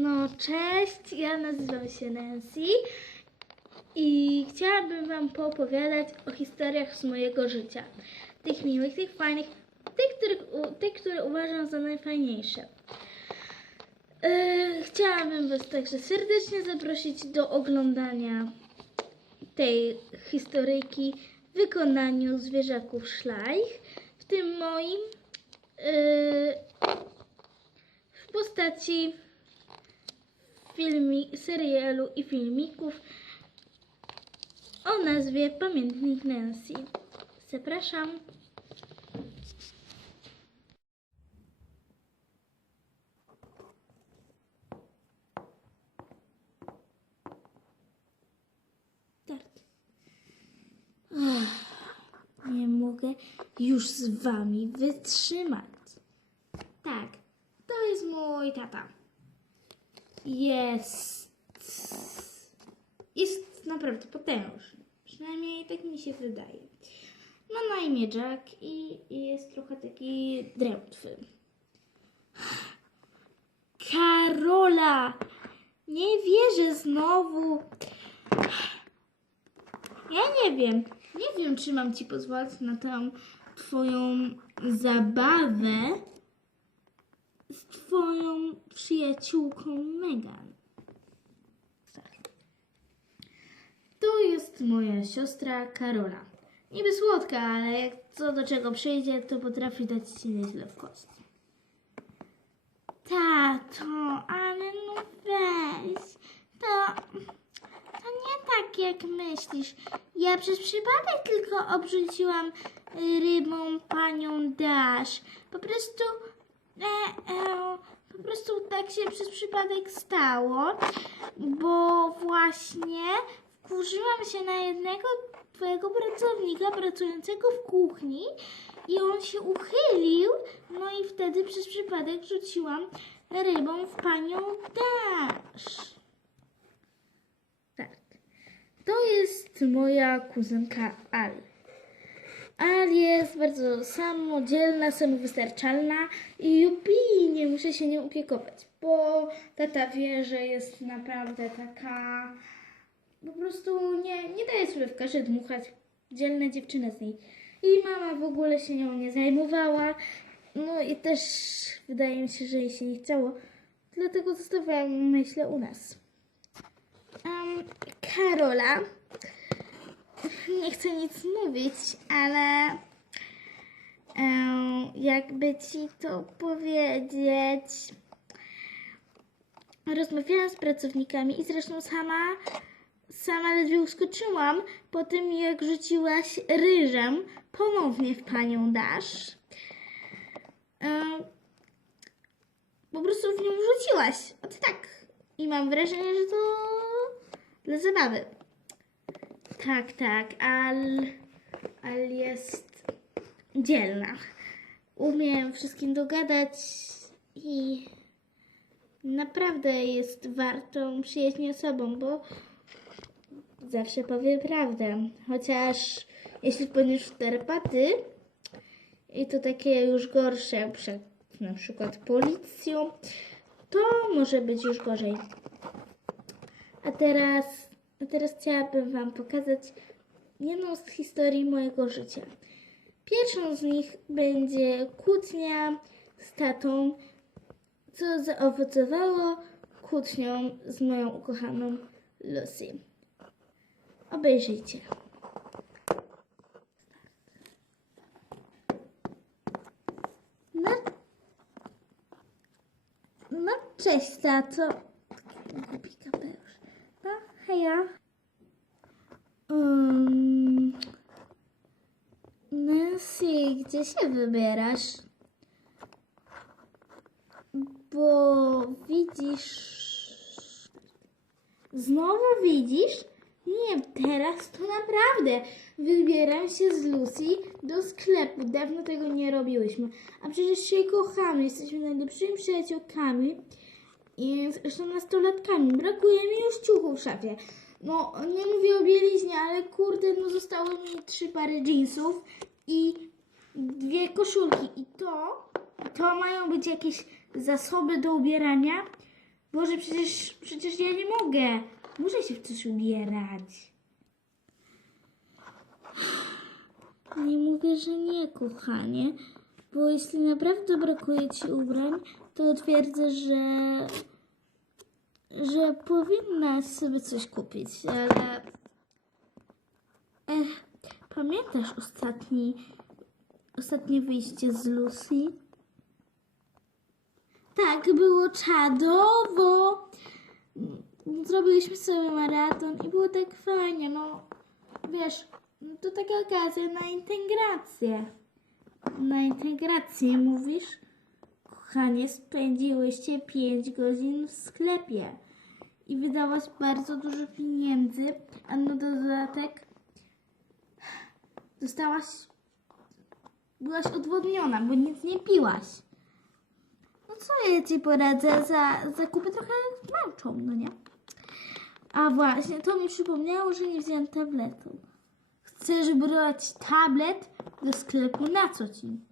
No cześć, ja nazywam się Nancy i chciałabym Wam poopowiadać o historiach z mojego życia. Tych miłych, tych fajnych, tych, których, tych które uważam za najfajniejsze. Yy, chciałabym Was także serdecznie zaprosić do oglądania tej historyjki w wykonaniu zwierzaków Szlajch, w tym moim yy, w postaci filmi, serialu i filmików o nazwie Pamiętnik Nancy. Zapraszam. Start. Nie mogę już z wami wytrzymać. Tak, to jest mój tata. Jest. Jest naprawdę potężny. Przynajmniej tak mi się wydaje. Ma na imię Jack i, i jest trochę taki drętwy. Karola! Nie wierzę znowu. Ja nie wiem. Nie wiem, czy mam ci pozwolić na tę twoją zabawę z twoją przyjaciółką Megan. Tak. To jest moja siostra Karola. Niby słodka, ale jak co do czego przyjdzie, to potrafi dać ci nieźle w kość. Tato, ale no weź. To, to nie tak jak myślisz. Ja przez przypadek tylko obrzuciłam y, rybą panią Dash. Po prostu E, e, prostu tak się przez przypadek stało, bo właśnie wkurzyłam się na jednego twojego pracownika pracującego w kuchni i on się uchylił, no i wtedy przez przypadek rzuciłam rybą w panią Dasz. Tak. To jest moja kuzynka Al. Al jest bardzo samodzielna, samowystarczalna i jupi, nie muszę się nią opiekować, bo tata wie, że jest naprawdę taka, po prostu nie, nie daje sobie w dmuchać, dzielna dziewczyna z niej. I mama w ogóle się nią nie zajmowała, no i też wydaje mi się, że jej się nie chciało, dlatego zostawiałam, myślę, u nas. Um, Karola nie chcę nic mówić, ale jakby ci to powiedzieć. Rozmawiałam z pracownikami i zresztą sama, sama ledwie uskoczyłam po tym, jak rzuciłaś ryżem ponownie w panią Dasz. Po prostu w nią rzuciłaś. Ot tak. I mam wrażenie, że to dla zabawy. Tak, tak, Al, Al jest dzielna. Umiem wszystkim dogadać i naprawdę jest wartą przyjaźni osobą, bo zawsze powie prawdę. Chociaż jeśli wpadniesz w tarapaty i to takie już gorsze przed na przykład policją, to może być już gorzej. A teraz, a teraz chciałabym Wam pokazać jedną z historii mojego życia. Pierwszą z nich będzie kłótnia z tatą, co zaowocowało kłótnią z moją ukochaną Lucy. Obejrzyjcie. No, no cześć tato. Heja. Um, Nancy, gdzie się wybierasz? Bo widzisz... Znowu widzisz? Nie, teraz to naprawdę. Wybieram się z Lucy do sklepu. Dawno tego nie robiłyśmy. A przecież się kochamy. Jesteśmy najlepszymi przyjaciółkami. I zresztą nastolatkami. Brakuje mi już ciuchów w szafie. No, nie mówię o bieliźnie, ale kurde, no zostały mi trzy pary jeansów i dwie koszulki. I to, to mają być jakieś zasoby do ubierania. Boże, przecież, przecież ja nie mogę. Muszę się w coś ubierać. Nie mówię, że nie, kochanie, bo jeśli naprawdę brakuje ci ubrań, to twierdzę, że że powinnaś sobie coś kupić, ale Ech, pamiętasz ostatni ostatnie wyjście z Lucy? Tak, było czadowo. Zrobiliśmy sobie maraton i było tak fajnie, no wiesz, no to taka okazja na integrację. Na integrację mówisz? Kochanie, spędziłyście 5 godzin w sklepie i wydałaś bardzo dużo pieniędzy, a na dodatek dostałaś, byłaś odwodniona, bo nic nie piłaś. No co ja ci poradzę, za zakupy trochę męczą, no nie? A właśnie, to mi przypomniało, że nie wziąłem tabletu. Chcesz brać tablet do sklepu, na co ci?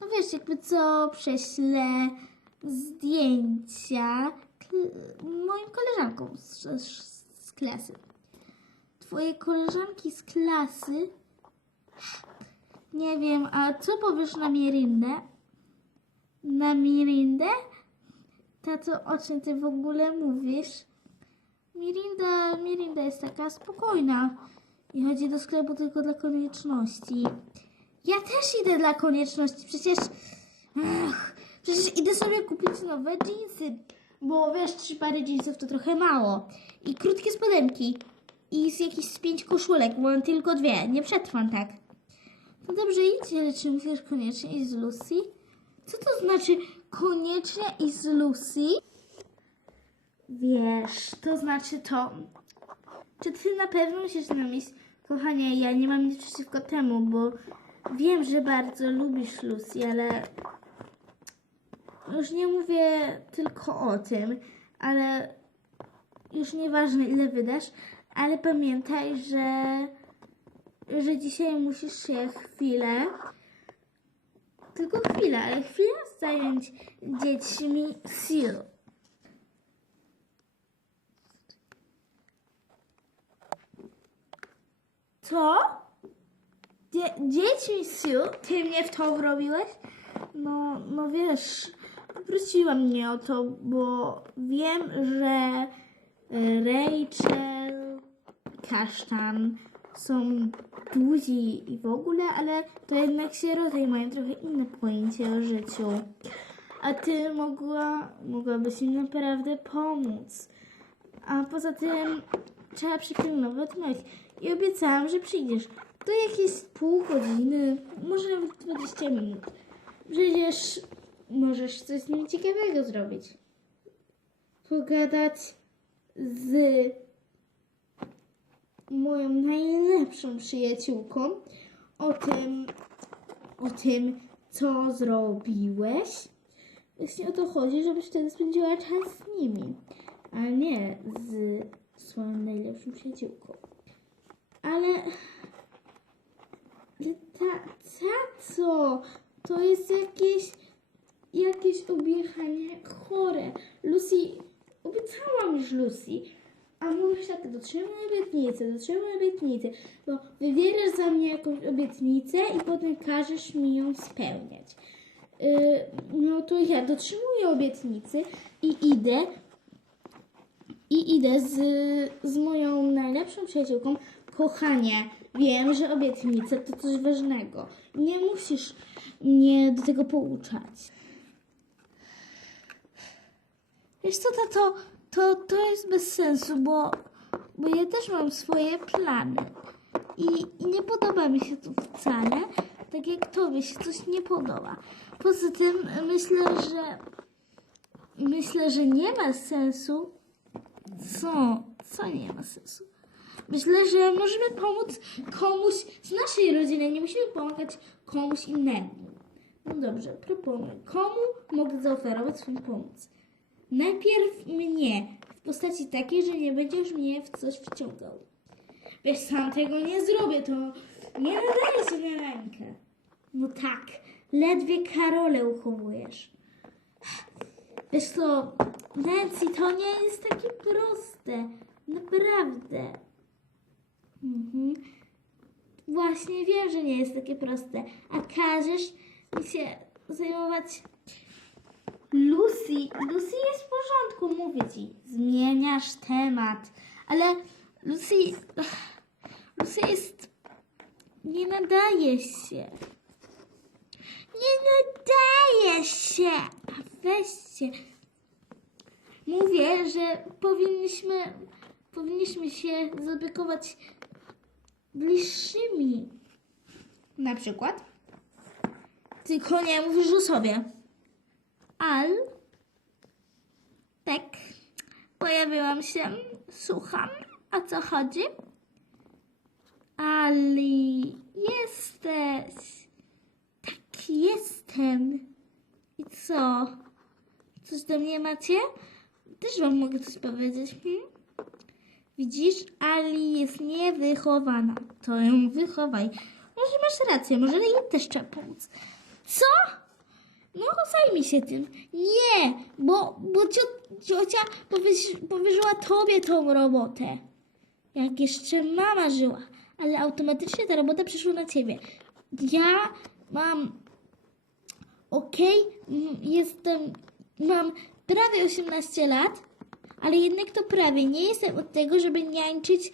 No wiesz, jakby co, prześlę zdjęcia moim koleżankom z, z, z klasy. Twoje koleżanki z klasy? Nie wiem, a co powiesz na Mirindę? Na Mirindę? Tato, o czym ty w ogóle mówisz? Mirinda, Mirinda jest taka spokojna i chodzi do sklepu tylko dla konieczności. Ja też idę dla konieczności, przecież... Ach, przecież idę sobie kupić nowe dżinsy, bo wiesz, trzy pary dżinsów to trochę mało. I krótkie spodenki. I z jakichś z pięć koszulek, bo mam tylko dwie, nie przetrwam tak. No dobrze, idź, ale czy musisz koniecznie iść z Lucy? Co to znaczy koniecznie iść z Lucy? Wiesz, to znaczy to... Czy ty na pewno musisz nami iść? Kochanie, ja nie mam nic przeciwko temu, bo wiem, że bardzo lubisz Lucy, ale już nie mówię tylko o tym, ale już nieważne ile wydasz, ale pamiętaj, że, że dzisiaj musisz się chwilę, tylko chwilę, ale chwilę zająć dziećmi Sil. Co? Dzie- dziećmi Sil? Ty mnie w to wrobiłeś? No, no wiesz, prosiła mnie o to, bo wiem, że e, Rachel, Kasztan są duzi i w ogóle, ale to jednak sieroty i mają trochę inne pojęcie o życiu. A ty mogła, mogłabyś im naprawdę pomóc. A poza tym trzeba przypilnować moich. I obiecałam, że przyjdziesz. To jakieś pół godziny, może nawet 20 minut. Przecież możesz coś z nim ciekawego zrobić. Pogadać z moją najlepszą przyjaciółką o tym, o tym, co zrobiłeś. Właśnie o to chodzi, żebyś wtedy spędziła czas z nimi, a nie z swoją najlepszą przyjaciółką. Ale ale ta, tato, to jest jakieś, jakieś objechanie chore. Lucy, obiecałam już Lucy, a mówisz tak, dotrzymuj obietnicę, dotrzymuj obietnicę, bo wywierasz za mnie jakąś obietnicę i potem każesz mi ją spełniać. Yy, no to ja dotrzymuję obietnicy i idę i idę z, z moją najlepszą przyjaciółką. Kochanie, wiem, że obietnice to coś ważnego. Nie musisz mnie do tego pouczać. Wiesz co, to, to, to jest bez sensu, bo, bo ja też mam swoje plany. I, I nie podoba mi się to wcale, tak jak tobie się coś nie podoba. Poza tym myślę, że myślę, że nie ma sensu co? Co nie ma sensu? Myślę, że możemy pomóc komuś z naszej rodziny. Nie musimy pomagać komuś innemu. No dobrze, proponuję. Komu mogę zaoferować swoją pomoc? Najpierw mnie, w postaci takiej, że nie będziesz mnie w coś wciągał. Wiesz, sam tego nie zrobię, to nie nadaje się na rękę. No tak, ledwie Karolę uchowujesz. Wiesz co, Nancy, to nie jest takie proste. Naprawdę. Mhm. Właśnie wiem, że nie jest takie proste. A każesz mi się zajmować Lucy. Lucy jest w porządku, mówię ci. Zmieniasz temat. Ale Lucy... Lucy jest... Nie nadaje się. Nie nadaje się. A weźcie. Mówię, że powinniśmy, powinniśmy się zaopiekować bliższymi. Na przykład? Tylko nie mówisz o sobie. Al? Tak. Pojawiłam się. Słucham. A co chodzi? Ali, jesteś. Tak, jestem. I co? Coś do mnie macie? Też wam mogę coś powiedzieć. Hmm? Widzisz, Ali jest niewychowana. To ją wychowaj. Może masz rację, może jej też trzeba pomóc. Co? No, zajmij się tym. Nie, bo, bo cio, ciocia powierz, powierzyła tobie tą robotę. Jak jeszcze mama żyła. Ale automatycznie ta robota przyszła na ciebie. Ja mam okej, mm, jestem, mam prawie 18 lat, ale jednak to prawie. Nie jestem od tego, żeby niańczyć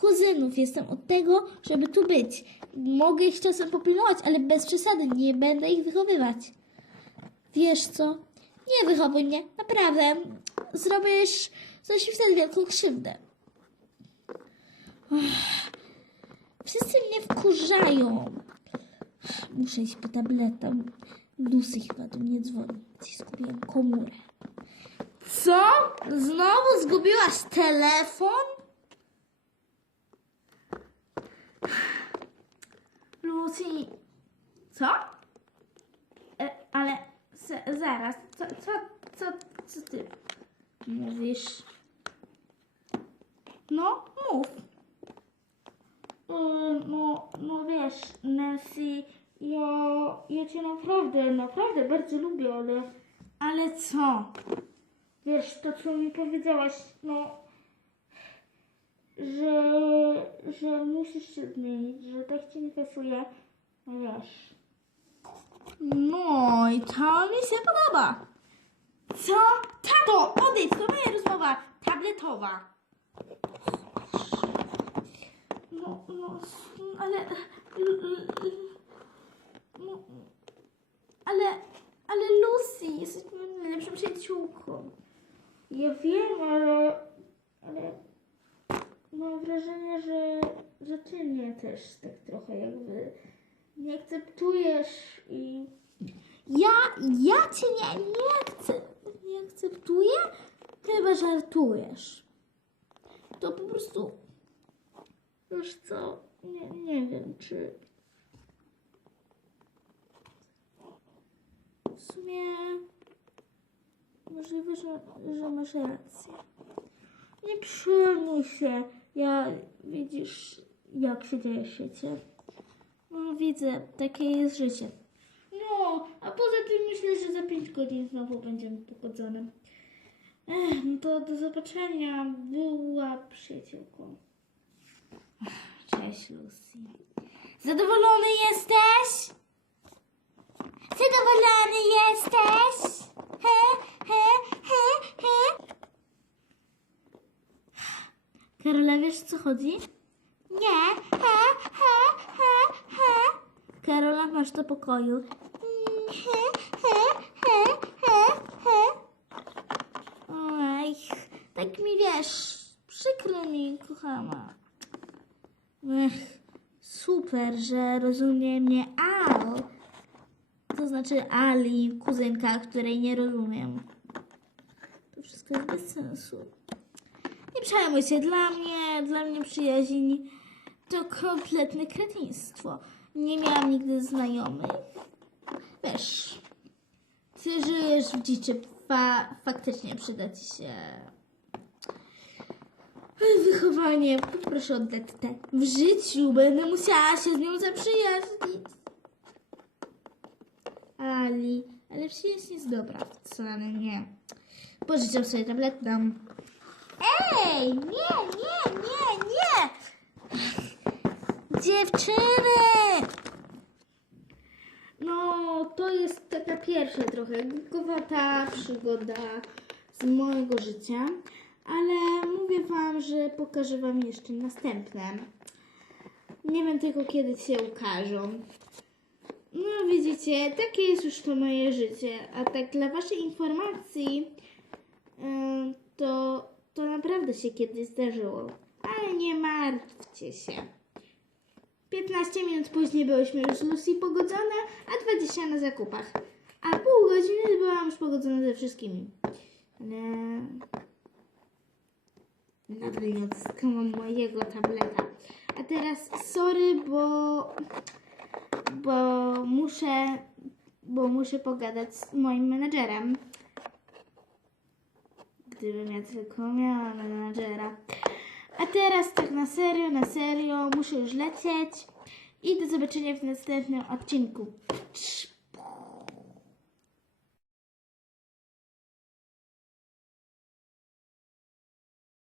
kuzynów. Jestem od tego, żeby tu być. Mogę ich czasem popilnować, ale bez przesady. Nie będę ich wychowywać. Wiesz co? Nie wychowuj mnie. Naprawdę. Zrobisz coś wtedy wielką krzywdę. Ach, Wszyscy mnie wkurzają. Muszę iść po tabletę. Lucy chyba do mnie dzwoni. Zgubiłem komórę. Co? Znowu zgubiłaś telefon? Lucy. Co? E, ale z, zaraz, co, co, co, co ty mówisz? No, mów. Yy, no, no wiesz, Nancy, ja, ja cię naprawdę, naprawdę bardzo lubię, ale, ale co? Wiesz, to co mi powiedziałaś, no, że, że musisz się zmienić, że tak cię nie pasuje, no wiesz. No i to mi się podoba. Co? Tato, odejdź, to moja rozmowa tabletowa. No, no, ale... No, ale... Ale Lucy, jesteś moją najlepszą przyjaciółką. Ja wiem, ale... Ale... Mam wrażenie, że... Że ty mnie też tak trochę jakby... Nie akceptujesz i... Ja... Ja cię nie... Nie, chcę, nie akceptuję? Chyba żartujesz. To po prostu... Wiesz co, nie, nie wiem, czy... W sumie... Możliwe, że, że masz rację. Nie przejmuj się. Ja, widzisz, jak się dzieje świecie. No, widzę, takie jest życie. No, a poza tym myślę, że za 5 godzin znowu będziemy pogodzone. Ech, no to do zobaczenia. Była przyjaciółką. Cześć, Lucy. Zadowolony jesteś? Zadowolony jesteś? He. Karola, wiesz co chodzi? Nie. He, he, he, he. Karola, masz do pokoju. Mm, He, he, he, he, he. Oj, tak mi wiesz, przykro mi, kochana. Ech, super, że rozumie mnie Al. To znaczy Ali, kuzynka, której nie rozumiem. Wszystko jest bez sensu. Nie przejmuj się, dla mnie, dla mnie przyjaźń to kompletne kretyństwo. Nie miałam nigdy znajomych. Wiesz, ty żyjesz w dziczy, fa- faktycznie przyda ci się wychowanie. Poproszę o Dettę. W życiu będę musiała się z nią zaprzyjaźnić. Ali, Ale przyjaźń jest dobra, wcale nie. Pożyczam sobie tabletę. Ej, nie, nie, nie, nie! Dziewczyny! No, to jest taka pierwsza trochę głupkowata przygoda z mojego życia, ale mówię Wam, że pokażę Wam jeszcze następne. Nie wiem tylko kiedy się ukażą. No widzicie, takie jest już to moje życie. A tak dla Waszej informacji, to, to naprawdę się kiedyś zdarzyło. Ale nie martwcie się. 15 minut później byłyśmy już z Lucy pogodzone, a 20 na zakupach. A pół godziny byłam już pogodzona ze wszystkimi. Ale nadal nie odzyskałam mojego tableta. A teraz sorry, bo bo muszę bo muszę pogadać z moim menadżerem. Gdybym ja tylko miała menadżera. A teraz tak na serio, na serio, muszę już lecieć i do zobaczenia w następnym odcinku.